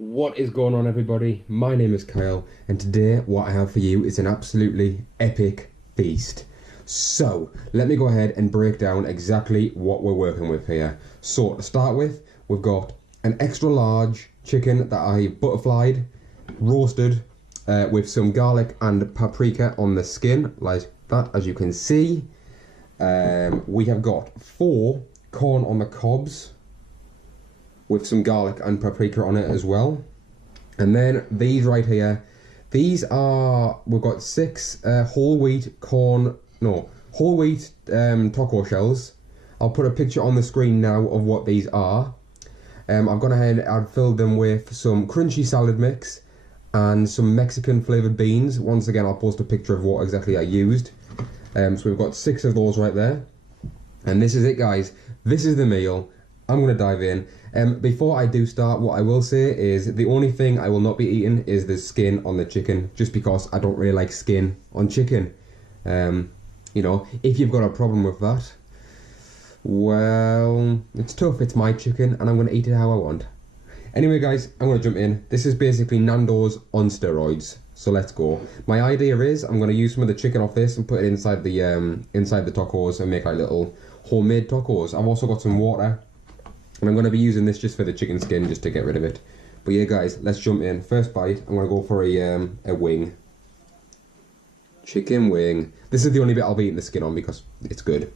What is going on, everybody? My name is Kyle, and today what I have for you is an absolutely epic feast. So let me go ahead and break down exactly what we're working with here. So to start with, we've got an extra large chicken that I butterflied, roasted with some garlic and paprika on the skin, like that, as you can see. We have got 4 corn on the cobs with some garlic and paprika on it as well. And then these right here, we've got 6 whole wheat taco shells. I'll put a picture on the screen now of what these are. I've gone ahead and filled them with some crunchy salad mix and some Mexican flavoured beans. Once again, I'll post a picture of what exactly I used. So we've got 6 of those right there. And this is it, guys. This is the meal. I'm going to dive in. Before I do start, what I will say is the only thing I will not be eating is the skin on the chicken, just because I don't really like skin on chicken. You know, if you've got a problem with that, well, it's tough. It's my chicken and I'm going to eat it how I want. Anyway, guys, I'm going to jump in. This is basically Nando's on steroids. So let's go. My idea is I'm going to use some of the chicken off this and put it inside the tacos and make like little homemade tacos. I've also got some water. And I'm going to be using this just for the chicken skin, just to get rid of it. But yeah, guys, let's jump in. First bite, I'm going to go for a wing. Chicken wing. This is the only bit I'll be eating the skin on because it's good.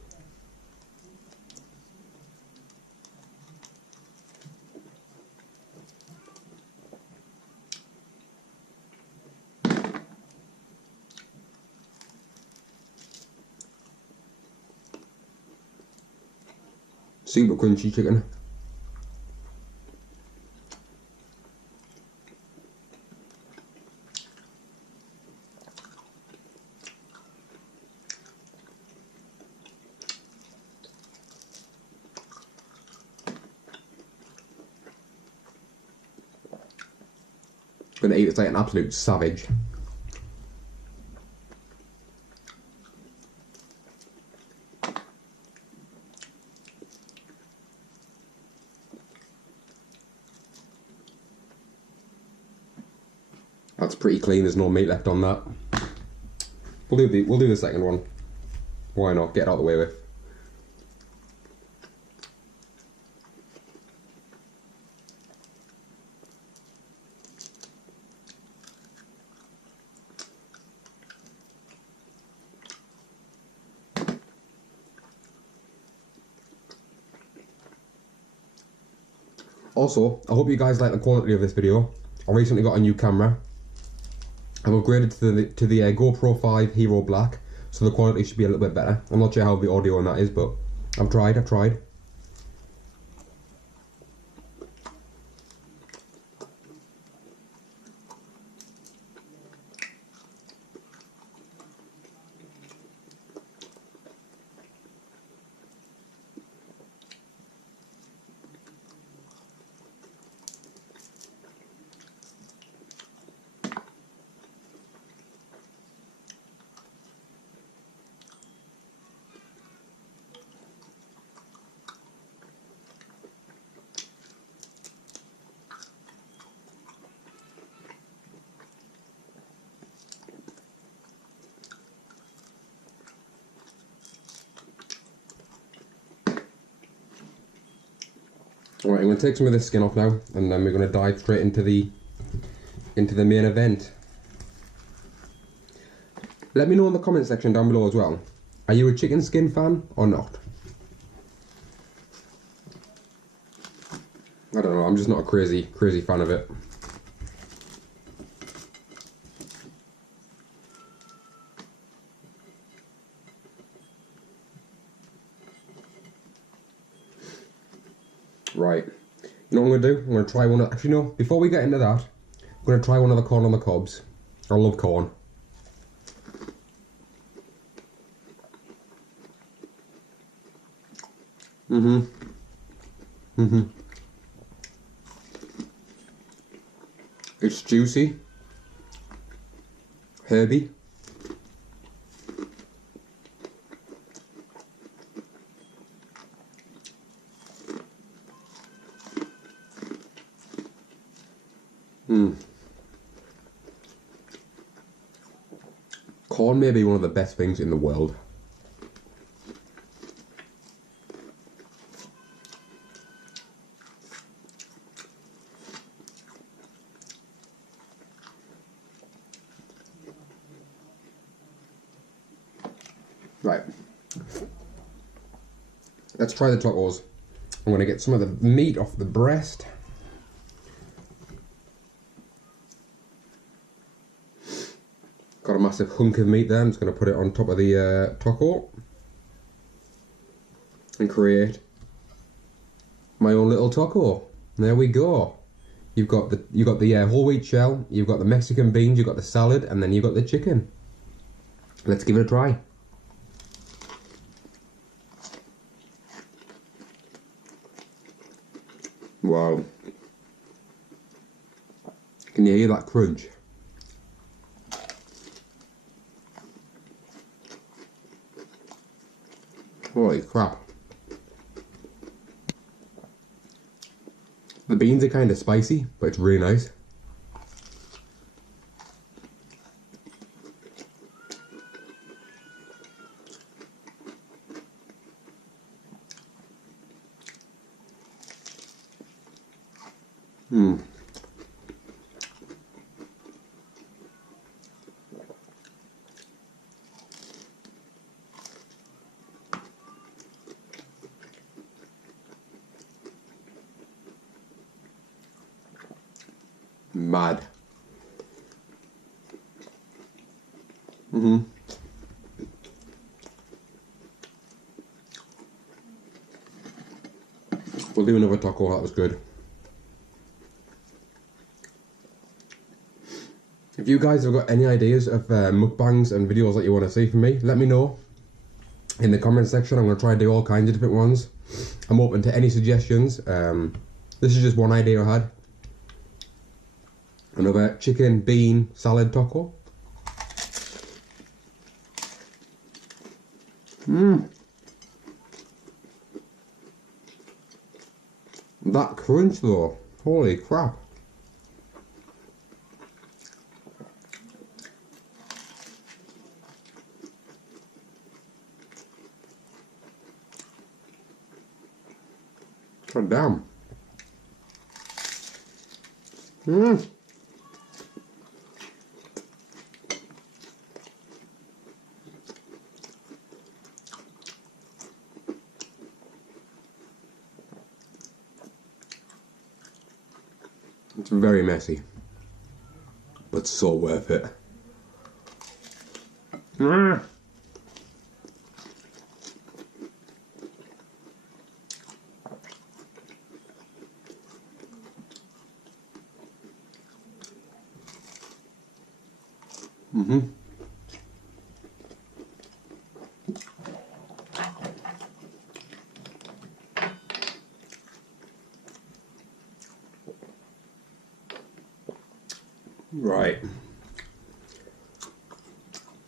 Super crunchy chicken. Gonna eat this like an absolute savage. That's pretty clean. There's no meat left on that. We'll do the second one. Why not? Get it out of the way with. Also, I hope you guys like the quality of this video. I recently got a new camera. I've upgraded to the GoPro 5 Hero Black, so the quality should be a little bit better. I'm not sure how the audio on that is, but I've tried. Alright, I'm going to take some of this skin off now, and then we're going to dive straight into the main event. Let me know in the comment section down below as well. Are you a chicken skin fan or not? I don't know, I'm just not a crazy fan of it. Right, you know what I'm going to do? I'm going to try one of... Actually, no, before we get into that, I'm going to try one of the corn on the cobs. I love corn. It's juicy, herby. Corn may be one of the best things in the world. Right. Let's try the tacos. I'm going to get some of the meat off the breast. Got a massive hunk of meat there. I'm just going to put it on top of the taco and create my own little taco. There we go. You've got the whole wheat shell. You've got the Mexican beans. You've got the salad, and then you've got the chicken. Let's give it a try. Wow. Can you hear that crunch? Holy crap. The beans are kind of spicy, but it's really nice. Mad. We'll do another taco, that was good. If you guys have got any ideas of mukbangs and videos that you want to see from me, let me know in the comment section. I'm going to try to do all kinds of different ones. I'm open to any suggestions. This is just one idea I had. Another chicken bean salad taco. That crunch though, holy crap. God damn. It's very messy, but so worth it. Right.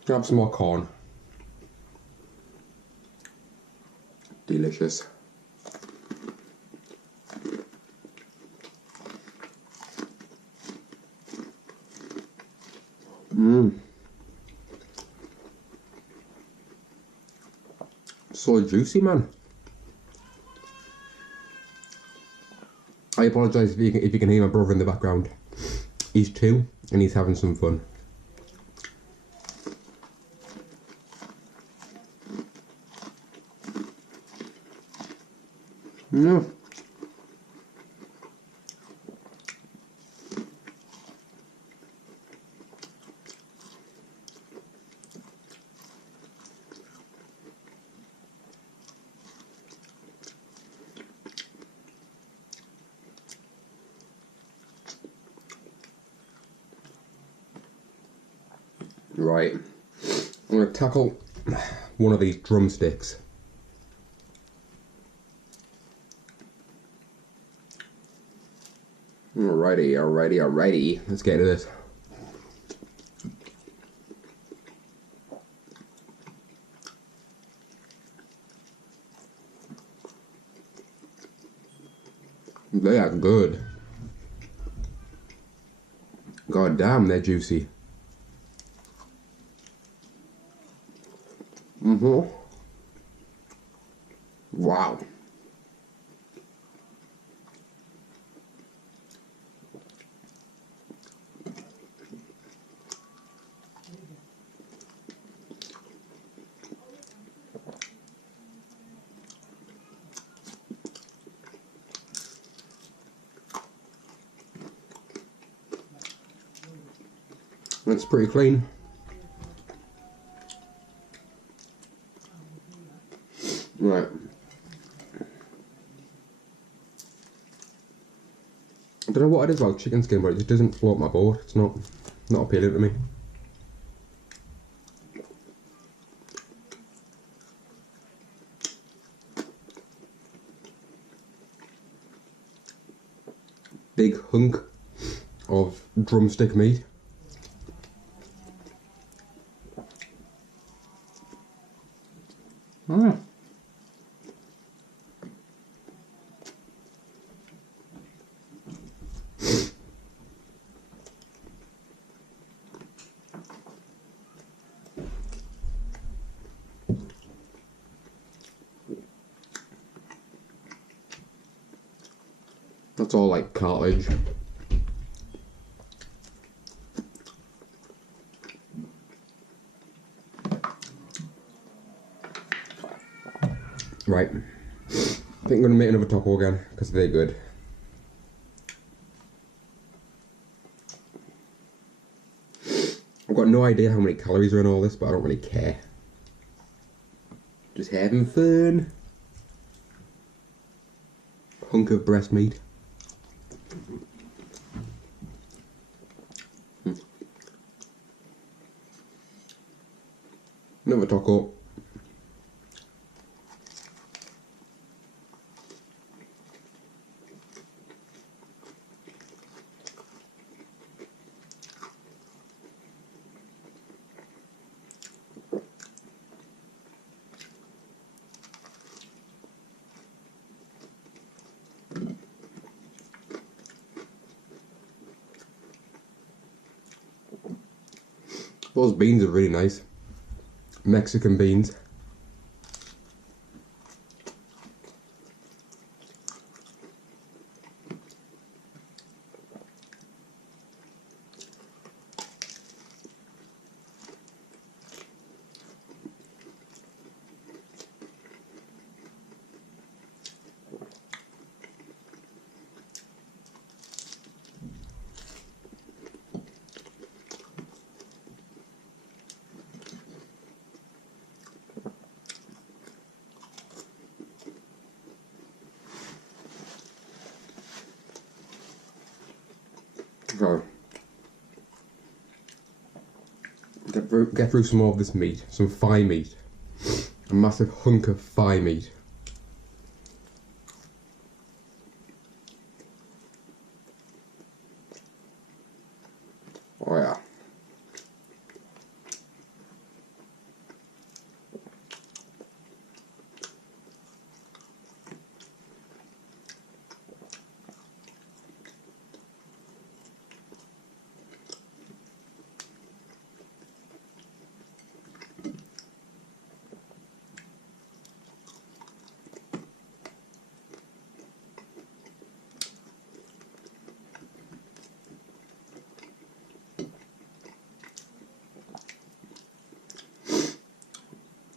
Grab some more corn. Delicious. So juicy, man. I apologise if you can hear my brother in the background. He's 2 and he's having some fun. Right, I'm going to tackle one of these drumsticks. Alrighty, let's get into this. They are good. God damn, they're juicy. Wow. It's pretty clean. Right. I don't know what it is about chicken skin, but it just doesn't float my boat. It's not appealing to me. Big hunk of drumstick meat. That's all like cartilage. Right. I think I'm gonna make another taco again because they're good. I've got no idea how many calories are in all this, but I don't really care. Just having fun. Hunk of breast meat. Another taco. Those beans are really nice. Mexican beans. So, get through some more of this meat, some thigh meat. A massive hunk of thigh meat. Oh yeah.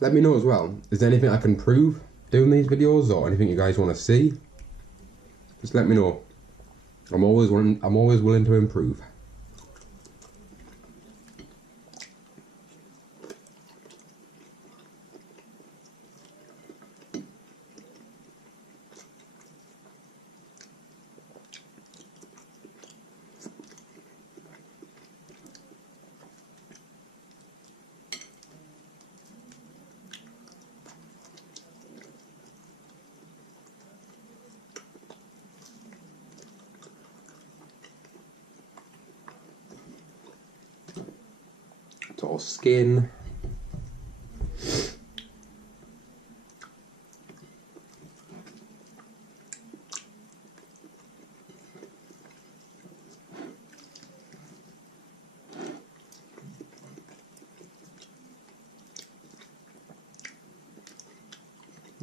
Let me know as well, is there anything I can improve doing these videos or anything you guys want to see? Just let me know. I'm always willing to improve. It's all skin.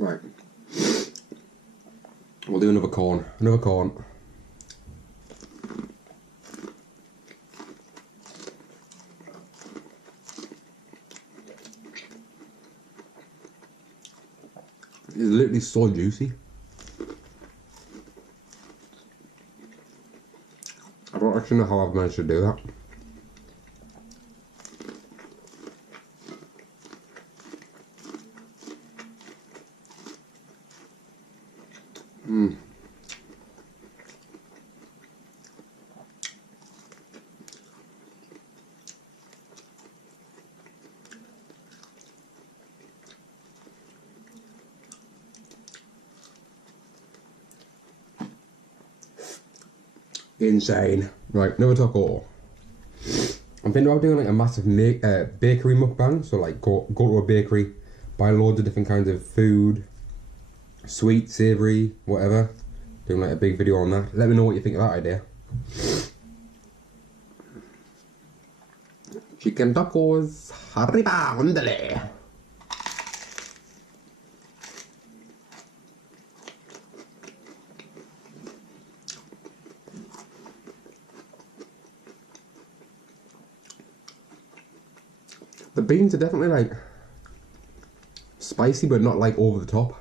Right. We'll do another corn. Another corn. It's literally so juicy. I don't actually know how I've managed to do that. Insane. Right, another taco. I'm thinking about doing like a massive bakery mukbang. So like go to a bakery, buy loads of different kinds of food, sweet, savoury, whatever. Doing like a big video on that. Let me know what you think of that idea. Chicken tacos. Arriba, ándale. The beans are definitely like spicy, but not like over the top.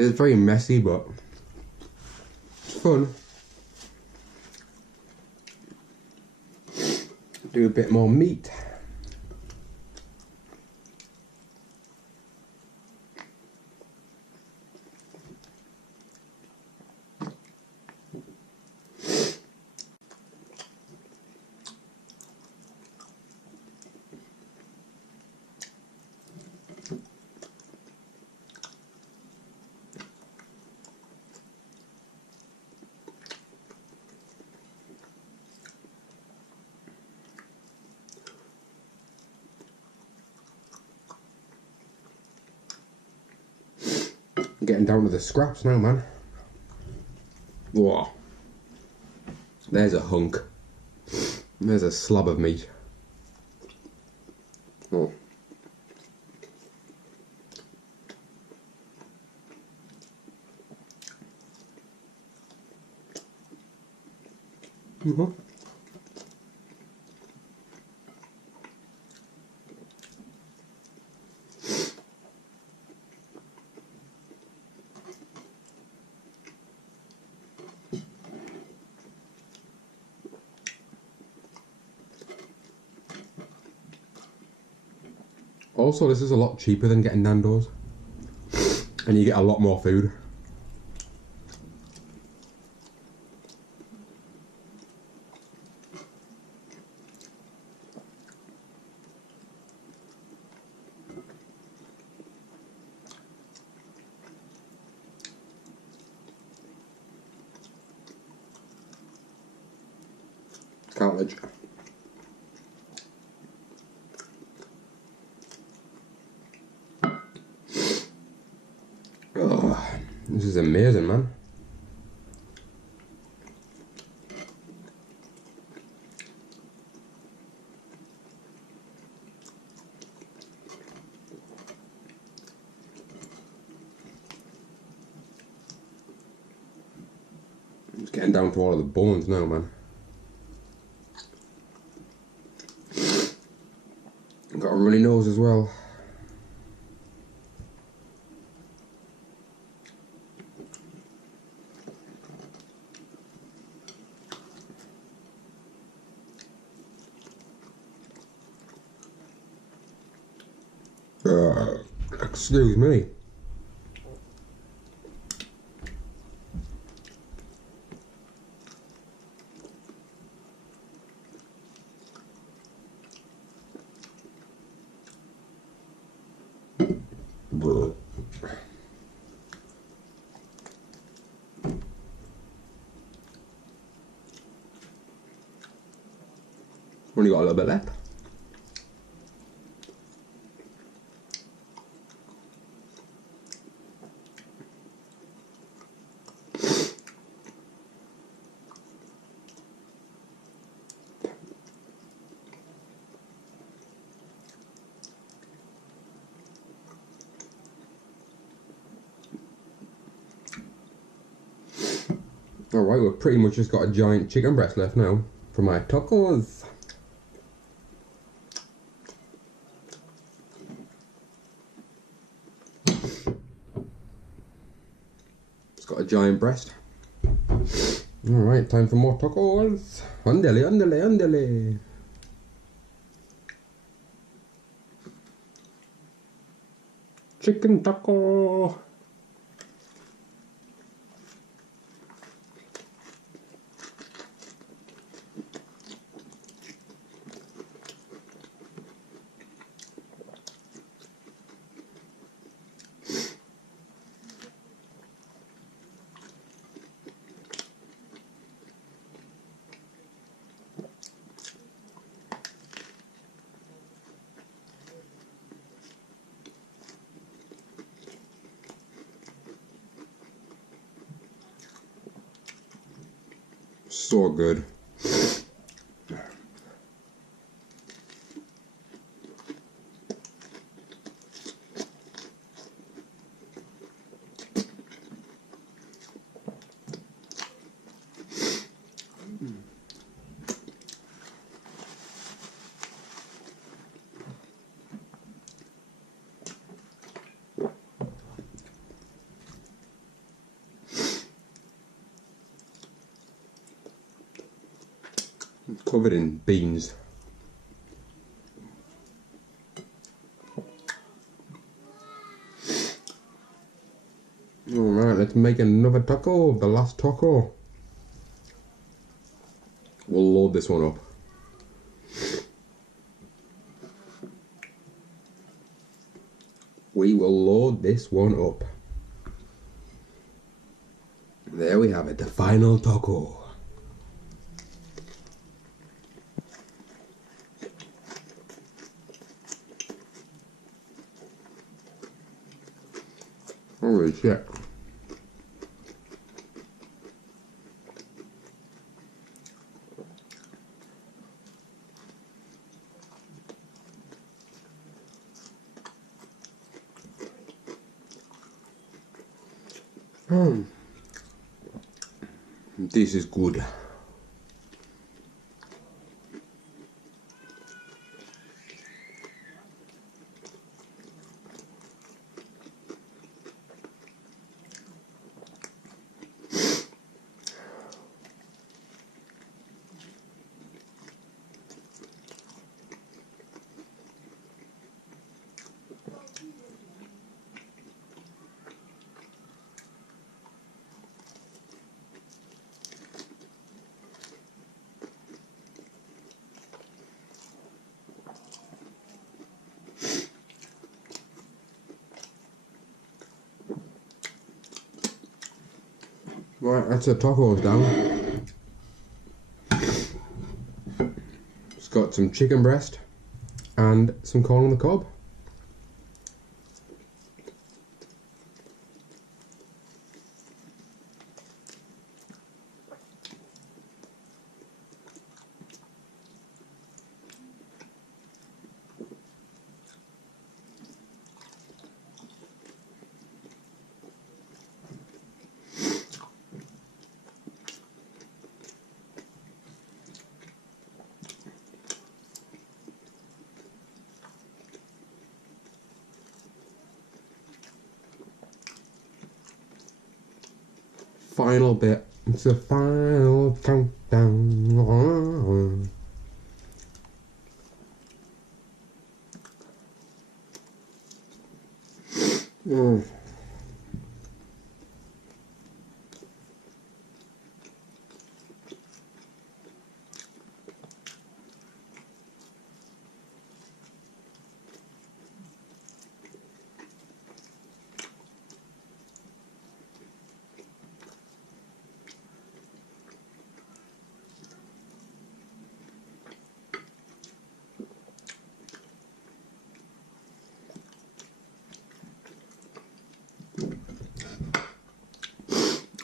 It's very messy, but it's fun. Do a bit more meat. Getting down to the scraps now, man. Whoa. There's a hunk. There's a slab of meat. Oh. Also, this is a lot cheaper than getting Nando's, and you get a lot more food. Cartilage. Oh, this is amazing, man. It's getting down to all of the bones now, man. Got a runny nose as well. Excuse me. Only got a little bit left. Alright, we've pretty much just got a giant chicken breast left now for my tacos. It's got a giant breast. Alright, time for more tacos. Andele, andele, andele. Chicken taco. So good. Covered in beans. Alright, let's make another taco, the last taco. We'll load this one up. We will load this one up. There we have it, the final taco. Holy shit. This is good. Right, that's the tacos down. It's got some chicken breast and some corn on the cob. Final bit. It's the final countdown.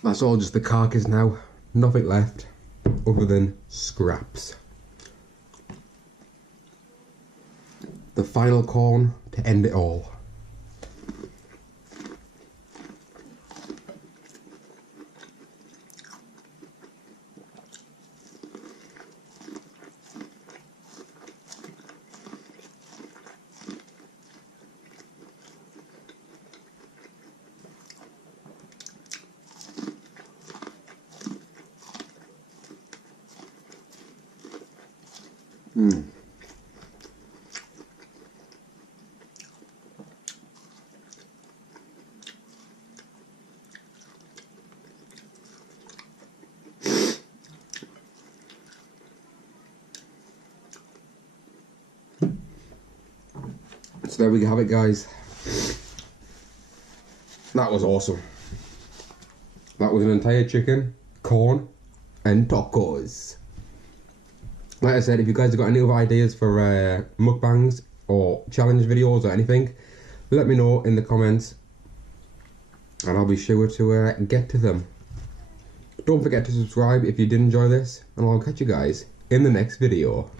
That's all just the carcass now. Nothing left other than scraps. The final corn to end it all. So there we have it, guys. That was awesome. That was an entire chicken, corn, and tacos. Like I said, if you guys have got any other ideas for mukbangs or challenge videos or anything, let me know in the comments and I'll be sure to get to them. Don't forget to subscribe if you did enjoy this, and I'll catch you guys in the next video.